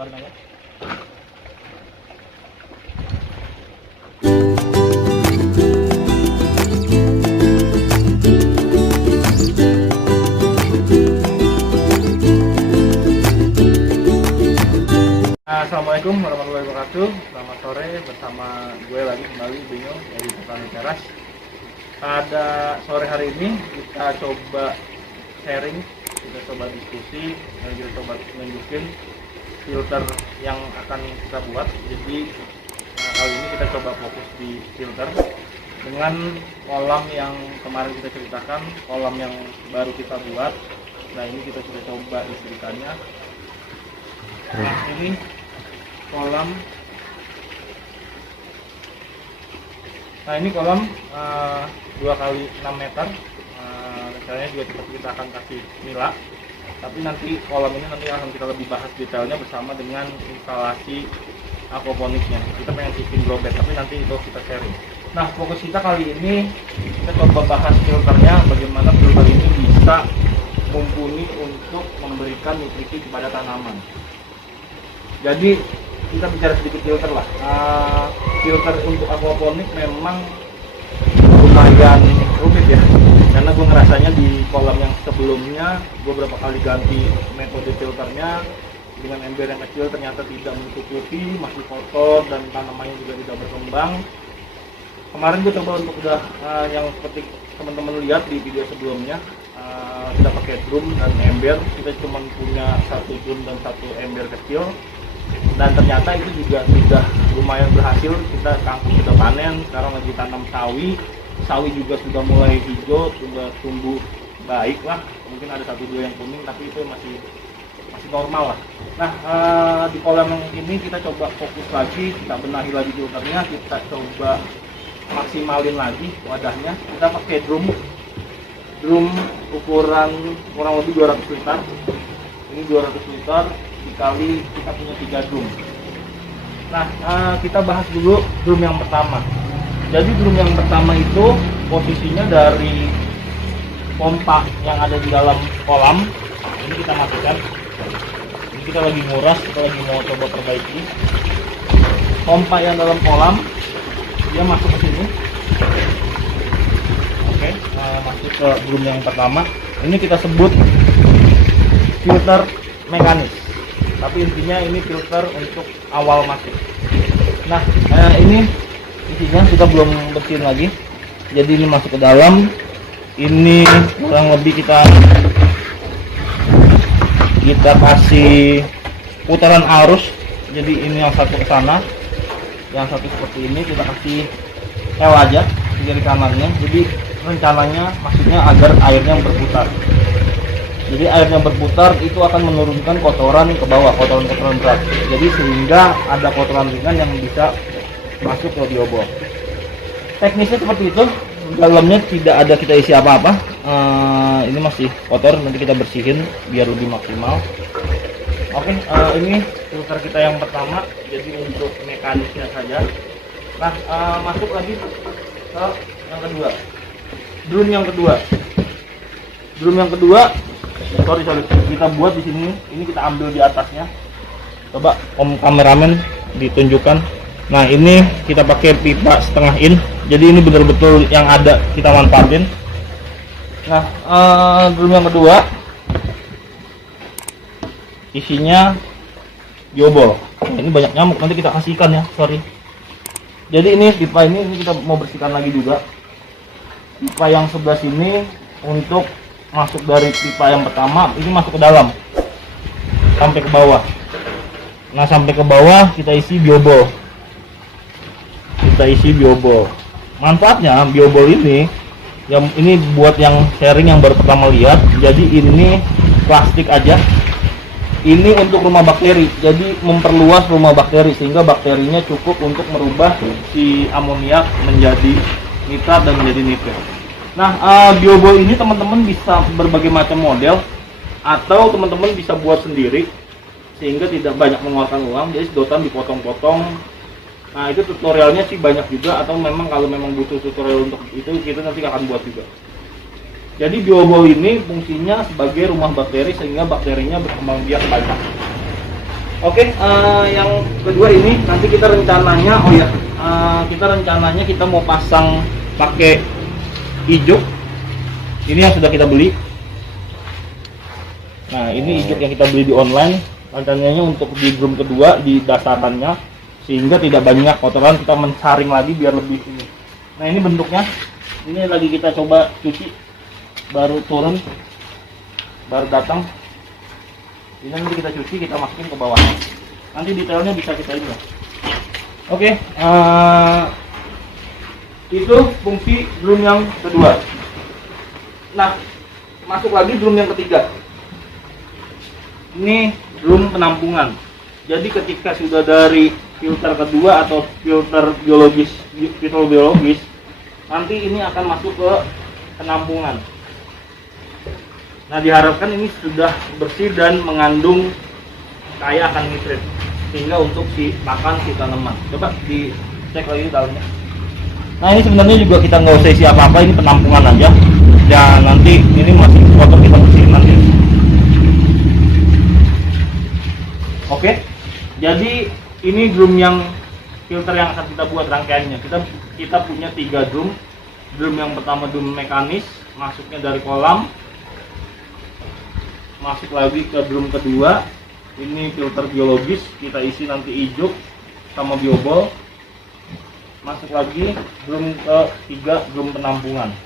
bareng aja. Assalamualaikum warahmatullahi wabarakatuh. Selamat sore, bersama gue lagi kembali Binyo dari Petani Teras. Pada sore hari ini kita coba sharing, kita coba diskusi, dan kita coba nunjukin filter yang akan kita buat. Jadi kali ini kita coba fokus di filter dengan kolam yang kemarin kita ceritakan, kolam yang baru kita buat. Nah, ini kita sudah coba istrikannya. Nah, ini kolam. Nah, ini kolam 2 kali 6 meter. Rencananya juga kita akan kasih nila, tapi nanti kolam ini nanti akan kita lebih bahas detailnya bersama dengan instalasi aquaponiknya. Kita pengen sistem grow bed, tapi nanti itu kita sharing. Nah, fokus kita kali ini kita coba bahas filternya, bagaimana filter ini bisa mumpuni untuk memberikan nutrisi kepada tanaman. Jadi kita bicara sedikit filter lah. Filter untuk aquaponik memang lumayan rumit ya, karena gue ngerasanya di kolam yang sebelumnya gue berapa kali ganti metode filternya dengan ember yang kecil, ternyata tidak mencukupi, masih kotor dan tanamannya juga tidak berkembang. Kemarin gue coba untuk yang seperti teman-teman lihat di video sebelumnya, kita pakai drum dan ember. Kita cuma punya 1 drum dan 1 ember kecil, dan ternyata itu juga sudah lumayan berhasil. Kita kangkung sudah panen, sekarang lagi tanam sawi juga sudah mulai hijau, sudah tumbuh baik lah. Mungkin ada 1-2 yang kuning, tapi itu masih normal lah. Nah, di kolam yang ini kita coba fokus lagi, kita benahi lagi filternya, kita coba maksimalin lagi wadahnya. Kita pakai drum ukuran kurang lebih 200 liter. Ini 200 liter dikali kita punya 3 drum. Nah, kita bahas dulu drum yang pertama. Jadi drum yang pertama itu posisinya dari pompa yang ada di dalam kolam. Ini kita matikan. Ini kita lagi nguras, kita lagi mau coba perbaiki. Pompa yang dalam kolam dia masuk ke sini. Oke, masuk ke drum yang pertama. Ini kita sebut filter mekanis, tapi intinya ini filter untuk awal masuk. Nah, ini isinya kita belum bersihin lagi, jadi ini masuk ke dalam. Ini kurang lebih kita kasih putaran arus. Jadi ini yang satu ke sana, yang satu seperti ini kita kasih L aja di kiri kanannya. Jadi rencananya maksudnya agar airnya berputar. Jadi airnya berputar itu akan menurunkan kotoran ke bawah, kotoran-kotoran berat. Jadi sehingga ada kotoran ringan yang bisa masuk ke biobol. Teknisnya seperti itu. Dalamnya tidak ada kita isi apa-apa. Ini masih kotor, nanti kita bersihin biar lebih maksimal. Oke, ini filter kita yang pertama. Jadi untuk mekanisnya saja. Nah, masuk lagi ke yang kedua. Drum yang kedua. Sorry, kita buat di sini. Ini kita ambil di atasnya. Coba om kameramen ditunjukkan. Nah, ini kita pakai pipa setengah in. Jadi ini betul-betul yang ada kita manfaatin. Nah, drum yang kedua isinya biobol. Nah, ini banyak nyamuk, nanti kita kasihkan ya. Sorry. Jadi ini pipa ini kita mau bersihkan lagi juga. Pipa yang sebelah sini untuk masuk dari pipa yang pertama, ini masuk ke dalam sampai ke bawah. Nah, sampai ke bawah kita isi biobol. Manfaatnya biobol ini buat yang sharing yang baru pertama lihat. Jadi ini plastik aja. Ini untuk rumah bakteri. Jadi memperluas rumah bakteri sehingga bakterinya cukup untuk merubah si amoniak menjadi nitrat dan menjadi nitrat. Nah, biobol ini teman-teman bisa berbagai macam model atau teman-teman bisa buat sendiri sehingga tidak banyak mengeluarkan uang. Jadi sedotan dipotong-potong. Nah, itu tutorialnya sih banyak juga, atau memang kalau memang butuh tutorial untuk itu kita nanti akan buat juga. Jadi biobol ini fungsinya sebagai rumah bakteri sehingga bakterinya berkembang biak banyak. Oke, yang kedua ini nanti kita rencananya, kita mau pasang pakai ijuk. Ini yang sudah kita beli. Nah, ini ijuk yang kita beli di online. Rencananya untuk di drum kedua di dasarannya, sehingga tidak banyak kotoran, kita mensaring lagi biar lebih ini. Nah, ini bentuknya. Ini lagi kita coba cuci, baru turun, baru datang. Ini nanti kita cuci, kita masukin ke bawah. Nanti detailnya bisa kita ini. Oke, itu fungsi drum yang kedua. Nah, masuk lagi drum yang ketiga. Ini drum penampungan. Jadi ketika sudah dari filter kedua atau filter biologis, nanti ini akan masuk ke penampungan. Nah, diharapkan ini sudah bersih dan mengandung kaya akan nitrit, sehingga untuk si pakan si tanaman. Coba dicek lagi dalamnya. Nah, ini sebenarnya juga kita nggak usah isi apa-apa, ini penampungan aja. Dan nanti ini masih kotor, kita bersihin nanti. Oke, jadi ini drum yang filter yang akan kita buat rangkaiannya. Kita punya 3 drum. Drum yang pertama drum mekanis, masuknya dari kolam. Masuk lagi ke drum kedua, ini filter biologis, kita isi nanti ijuk sama biobol. Masuk lagi drum ketiga, drum penampungan.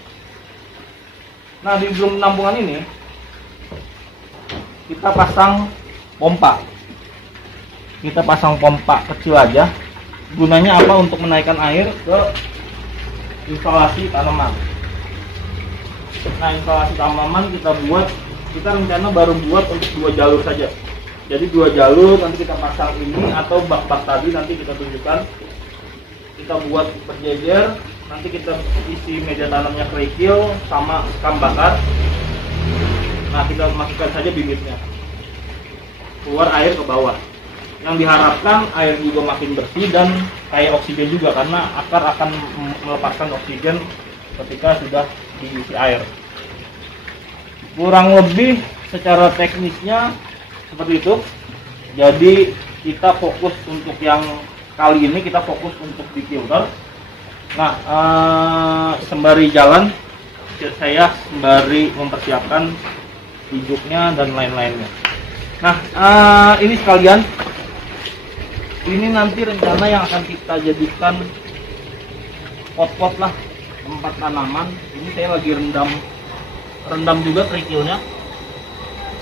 Nah, di drum penampungan ini kita pasang pompa. Kita pasang pompa kecil aja. Gunanya apa? Untuk menaikkan air ke instalasi tanaman. Nah, instalasi tanaman kita rencana baru buat untuk 2 jalur saja. Jadi 2 jalur, nanti kita pasang ini atau bak-bak tadi nanti kita tunjukkan. Kita buat berjejer, nanti kita isi media tanamnya kerikil sama sekam bakar. Nah, kita masukkan saja bibitnya. Keluar air ke bawah. Yang diharapkan air juga makin bersih dan kaya oksigen juga, karena akar akan melepaskan oksigen ketika sudah diisi air. Kurang lebih secara teknisnya seperti itu. Jadi kita fokus untuk yang kali ini, kita fokus untuk di filter. Nah, sembari jalan saya sembari mempersiapkan hijuknya dan lain-lainnya. Nah, ini sekalian, ini nanti rencana yang akan kita jadikan pot-pot lah, tempat tanaman. Ini saya lagi rendam juga kerikilnya.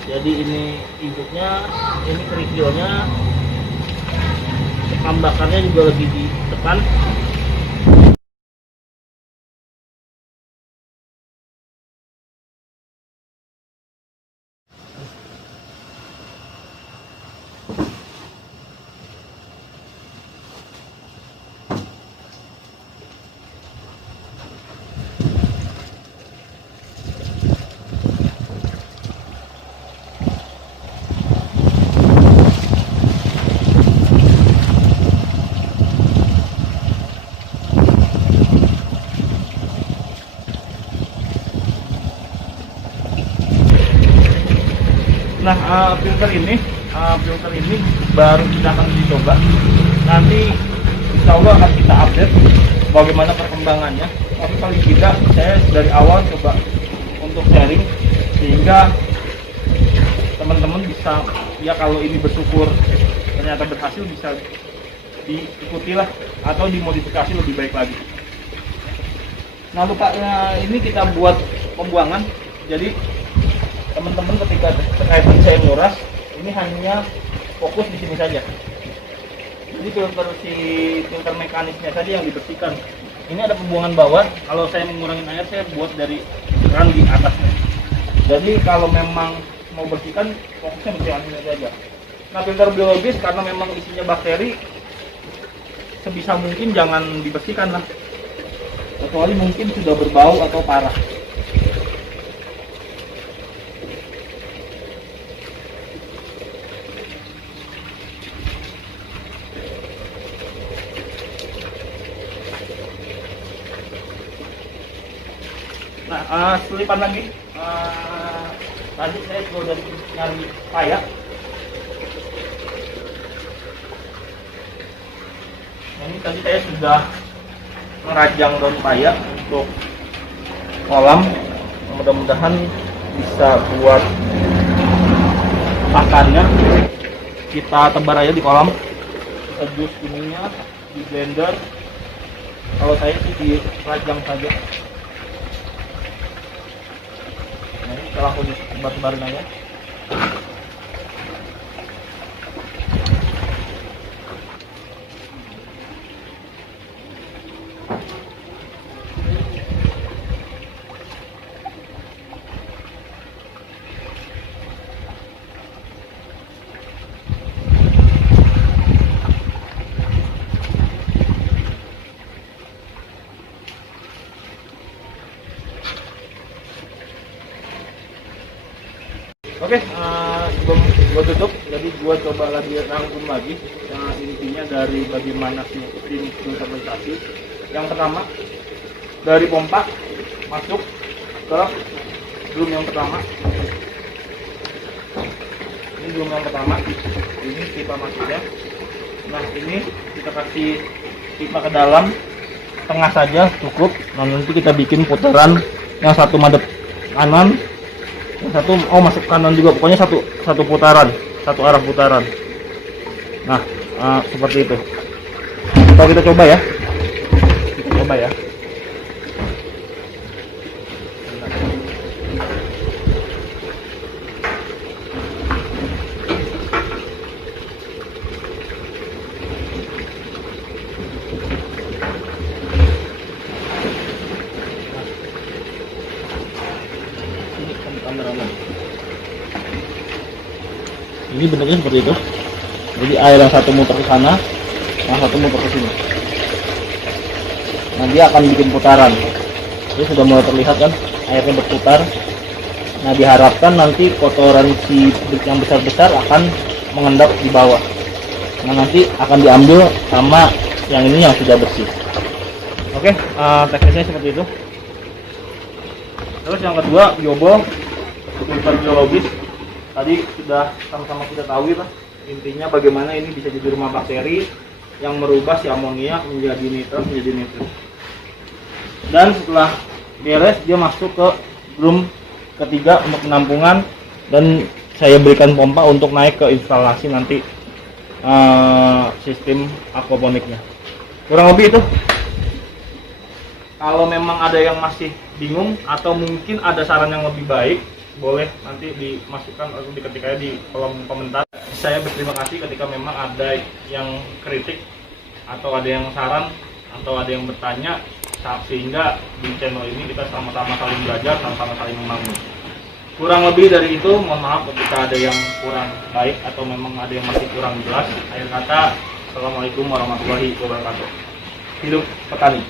Jadi ini hijuknya, ini kerikilnya, sekam bakarnya juga lagi ditekan. Nah, filter ini baru kita akan dicoba. Nanti insya Allah akan kita update bagaimana perkembangannya. Tapi paling tidak saya dari awal coba untuk sharing, sehingga teman-teman bisa, ya kalau ini bersyukur ternyata berhasil, bisa diikutilah atau dimodifikasi lebih baik lagi. Nah, ini kita buat pembuangan. Jadi teman-teman ketika terkaitan saya nguras, ini hanya fokus di sini saja. Jadi filter mekanisnya saja yang dibersihkan. Ini ada pembuangan bawah. Kalau saya mengurangi air, saya buat dari keran di atasnya. Jadi kalau memang mau bersihkan, fokusnya bersihkan ini saja. Nah, filter biologis karena memang isinya bakteri, sebisa mungkin jangan dibersihkan lah, kecuali mungkin sudah berbau atau parah. Nah, selipan lagi. Tadi saya sudah nyari payak. Ini tadi saya sudah merajang daun paya untuk kolam. Mudah-mudahan bisa buat pakannya. Kita tebar aja di kolam. Kita jus ininya di blender. Kalau saya sih dirajang saja. Nah, ini kita langsung tebar-tebarin aja. Oke, sebelum gue tutup, jadi gue coba lagi rangkum lagi intinya dari bagaimana sistem implementasi. Yang pertama, dari pompa masuk ke drum yang pertama. Ini drum yang pertama, ini pipa masuknya. Nah, ini kita kasih pipa ke dalam, tengah saja cukup. Nah, nanti kita bikin putaran, yang satu madep kanan, yang satu masuk kanan juga, pokoknya satu putaran, satu arah putaran. Nah, seperti itu. Kita coba ya. Kita coba ya. Ini bentuknya seperti itu. Jadi air yang satu muter ke sana, yang satu muter ke sini. Nah, dia akan bikin putaran. Ini sudah mulai terlihat kan, airnya berputar. Nah, diharapkan nanti kotoran si yang besar-besar akan mengendap di bawah. Nah, nanti akan diambil sama yang ini yang sudah bersih. Oke, teknisnya seperti itu. Terus yang kedua, biobo, filter biologis. Tadi sudah sama-sama kita tahu lah intinya bagaimana ini bisa jadi rumah bakteri yang merubah si amoniak menjadi nitrat menjadi nitrit. Dan setelah beres dia masuk ke drum ketiga untuk penampungan, dan saya berikan pompa untuk naik ke instalasi nanti sistem aquaponiknya. Kurang lebih itu. Kalau memang ada yang masih bingung atau mungkin ada saran yang lebih baik, boleh nanti dimasukkan atau diketikkan di kolom komentar. Saya berterima kasih ketika memang ada yang kritik atau ada yang saran atau ada yang bertanya, sehingga di channel ini kita sama-sama saling belajar, sama-sama saling membangun. Kurang lebih dari itu, mohon maaf ketika ada yang kurang baik atau memang ada yang masih kurang jelas. Akhir kata, Assalamualaikum warahmatullahi wabarakatuh. Hidup petani.